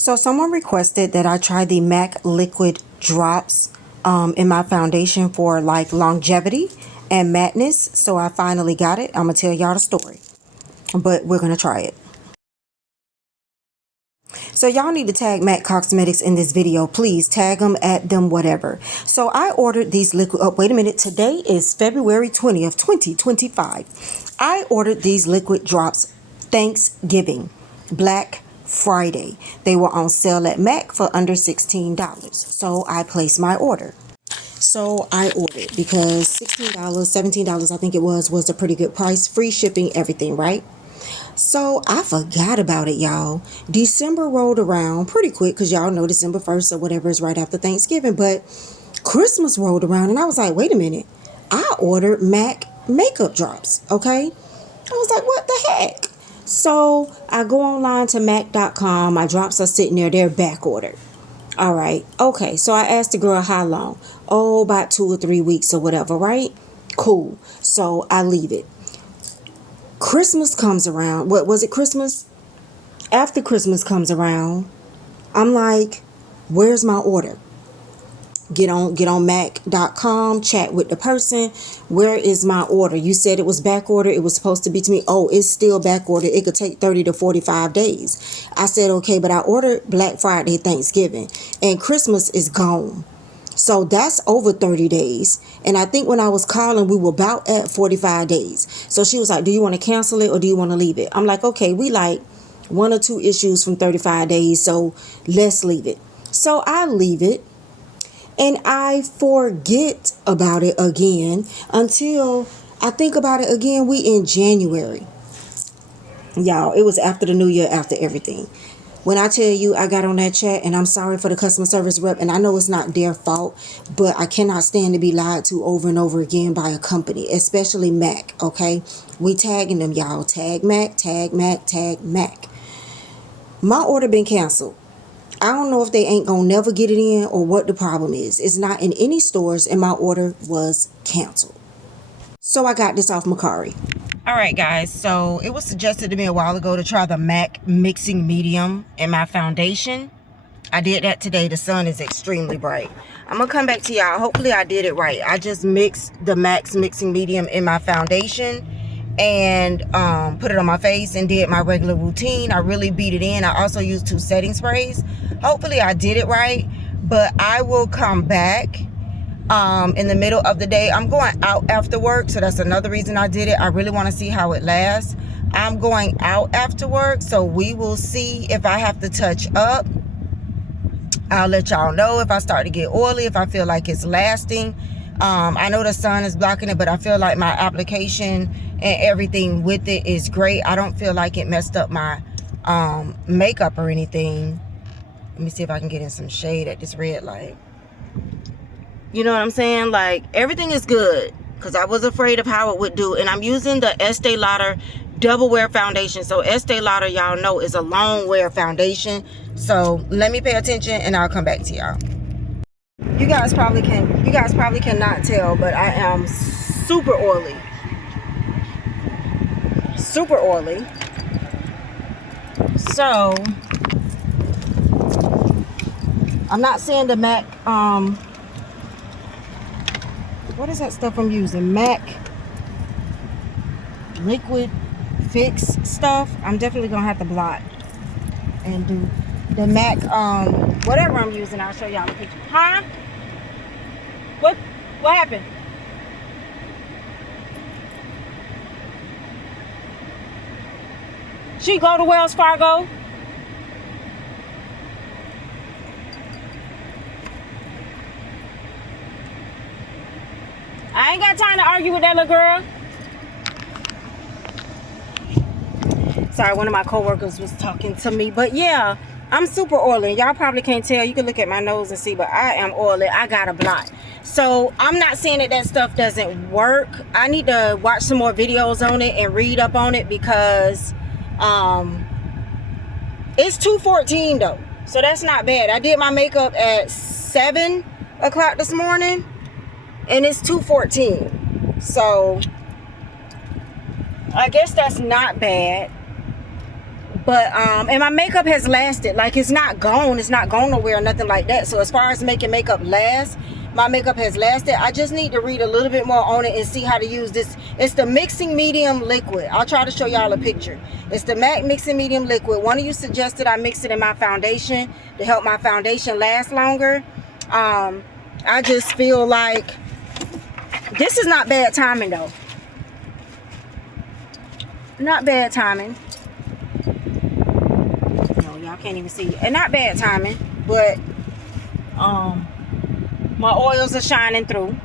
So someone requested that I try the MAC liquid drops in my foundation for like longevity and mattness. So I finally got it. I'm gonna tell y'all the story, but we're gonna try it. So y'all need to tag MAC Cosmetics in this video. Please tag them, at them, whatever. So I ordered these liquid, oh wait a minute, today is February 20th, 2025. I ordered these liquid drops Thanksgiving, Black Friday. They were on sale at MAC for under $16. So I placed my order. So I ordered because $16, $17 I think it was a pretty good price. Free shipping, everything, right? So I forgot about it, y'all. December rolled around pretty quick because y'all know December 1st or whatever is right after Thanksgiving. But Christmas rolled around and I was like, wait a minute. I ordered MAC makeup drops, okay? I was like, what the heck? So I go online to MAC.com. My drops are sitting there. They're back ordered. All right. Okay. So I asked the girl how long. Oh, about 2 or 3 weeks or whatever, right? Cool. So I leave it. Christmas comes around. What was it, Christmas? After Christmas comes around, I'm like, where's my order? Get on Mac.com, chat with the person. Where is my order? You said it was back ordered. It was supposed to be to me. Oh, it's still back ordered. It could take 30 to 45 days. I said, okay, but I ordered Black Friday, Thanksgiving, and Christmas is gone. So that's over 30 days. And I think when I was calling, we were about at 45 days. So she was like, do you want to cancel it or do you want to leave it? I'm like, okay, we like 1 or 2 issues from 35 days. So let's leave it. So I leave it and I forget about it again until I think about it again. We in January. Y'all, it was after the new year, after everything. When I tell you I got on that chat, and I'm sorry for the customer service rep, and I know it's not their fault, but I cannot stand to be lied to over and over again by a company, especially MAC, okay? We tagging them, y'all. Tag MAC, tag MAC, tag MAC. My order been canceled. I don't know if they ain't gonna never get it in or what the problem is. It's not in any stores, and my order was canceled. So I got this off Mercari. All right, guys, so it was suggested to me a while ago to try the MAC Mixing Medium in my foundation. I did that today. The sun is extremely bright. I'm going to come back to y'all. Hopefully I did it right. I just mixed the MAC Mixing Medium in my foundation and put it on my face and did my regular routine. I really beat it in. I also used 2 setting sprays. Hopefully I did it right, but I will come back in the middle of the day. I'm going out after work, so that's another reason I did it. I really want to see how it lasts. I'm going out after work, so we will see if I have to touch up. I'll let y'all know if I start to get oily, if I feel like it's lasting. I know the sun is blocking it, but I feel like my application and everything with it is great. I don't feel like it messed up my makeup or anything. Let me see if I can get in some shade at this red light. You know what I'm saying? Like, everything is good because I was afraid of how it would do. And I'm using the Estee Lauder double wear foundation. So Estee Lauder, y'all know, is a long wear foundation. So let me pay attention and I'll come back to y'all. You guys probably cannot tell, but I am super oily. Super oily. So I'm not saying the MAC what is that stuff I'm using? MAC liquid fix stuff. I'm definitely gonna have to blot and do the MAC whatever I'm using. I'll show y'all the picture. Huh? What happened? She go to Wells Fargo? I ain't got time to argue with that little girl. Sorry, one of my coworkers was talking to me. But yeah, I'm super oily. Y'all probably can't tell. You can look at my nose and see, but I am oily. I got a blot. So I'm not saying that stuff doesn't work. I need to watch some more videos on it and read up on it because it's 2:14 though. So that's not bad. I did my makeup at 7 o'clock this morning. And it's 2:14. So I guess that's not bad. But and my makeup has lasted. Like, it's not gone nowhere, nothing like that. So as far as making makeup last, my makeup has lasted. I just need to read a little bit more on it and see how to use this. It's the mixing medium liquid. I'll try to show y'all a picture. It's the MAC mixing medium liquid. One of you suggested I mix it in my foundation to help my foundation last longer. I just feel like this is not bad timing though. Not bad timing. No, y'all can't even see it. And not bad timing, but my oils are shining through.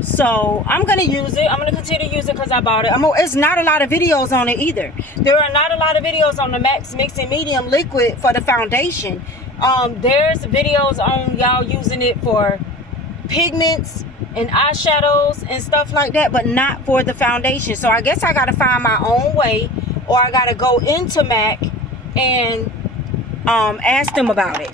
So I'm gonna use it. I'm gonna continue to use it because I bought it. It's not a lot of videos on it either. There are not a lot of videos on the Max Mixing Medium Liquid for the foundation. There's videos on y'all using it for pigments and eyeshadows and stuff like that, but not for the foundation. So I guess I gotta find my own way, or I gotta go into MAC and ask them about it.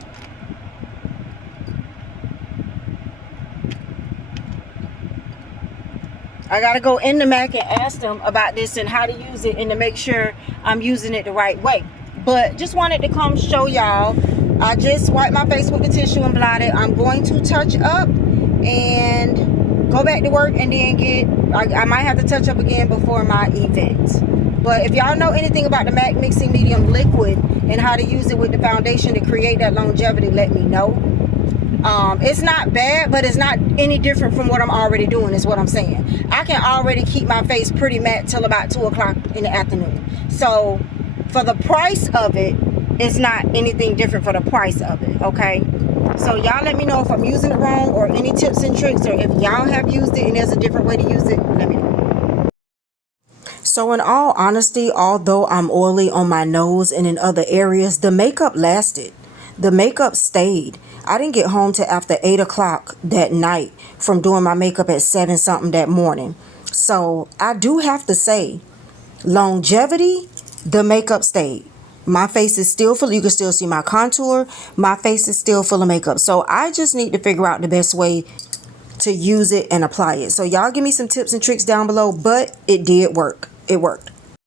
I gotta go into MAC and ask them about this and how to use it and to make sure I'm using it the right way. But just wanted to come show y'all. I just wiped my face with the tissue and blotted. I'm going to touch up and go back to work, and then I might have to touch up again before my event. But if y'all know anything about the MAC Mixing Medium Liquid and how to use it with the foundation to create that longevity, let me know. It's not bad, but it's not any different from what I'm already doing, is what I'm saying. I can already keep my face pretty matte till about 2 o'clock in the afternoon. So for the price of it, it's not anything different for the price of it, okay? So y'all let me know if I'm using it wrong, or any tips and tricks, or if y'all have used it and there's a different way to use it, let me know. So in all honesty, although I'm oily on my nose and in other areas, the makeup lasted. The makeup stayed. I didn't get home till after 8 o'clock that night from doing my makeup at 7 something that morning. So I do have to say, longevity, the makeup stayed. My face is still full. You can still see my contour. My face is still full of makeup. So I just need to figure out the best way to use it and apply it. So y'all give me some tips and tricks down below, but it did work. It worked.